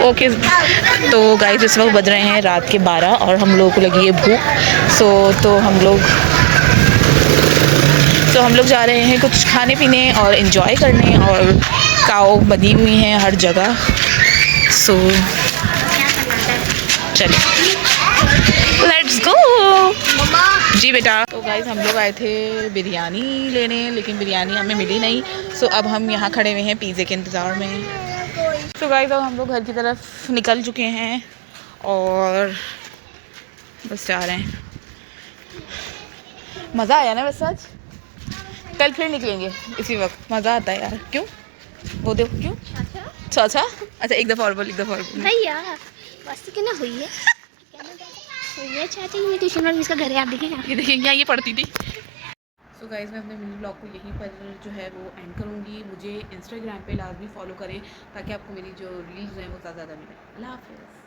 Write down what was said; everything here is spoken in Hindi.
ओके। तो गाइस इस वक्त बज रहे हैं रात के 12 और हम लोगों को लगी है भूख। तो हम लोग जा रहे हैं कुछ खाने पीने और इन्जॉय करने, और काऊ बनी हुई हैं हर जगह। सो चलिए लेट्स गो। जी बेटा। तो गाइस हम लोग आए थे बिरयानी लेने, लेकिन बिरयानी हमें मिली नहीं। सो अब हम यहाँ खड़े हुए हैं पिज़्ज़े के इंतज़ार में। तो गाइस अब हम लोग घर की तरफ निकल चुके हैं और बस जा रहे हैं। मज़ा आया ना बस आज। कल फिर निकलेंगे इसी वक्त, मज़ा आता है यार। क्यों वो देखो क्यों अच्छा एक दफ़ा और बोल, एक दफ़ा और बोल भैया मस्ती क्यों ना हुई है चाची ये ट्यूशन वाली इसका घर है, आप देखिएगा। ये देखिए यहाँ ये पढ़ती थी। सो गाइस मैं अपने मिनी ब्लॉग को यहीं पर जो है वो एंड करूँगी। मुझे इंस्टाग्राम पे लाजमी फॉलो करें ताकि आपको मेरी जो रील्स हैं वो ज़्यादा मिलें। अल्लाह हाफ़िज़।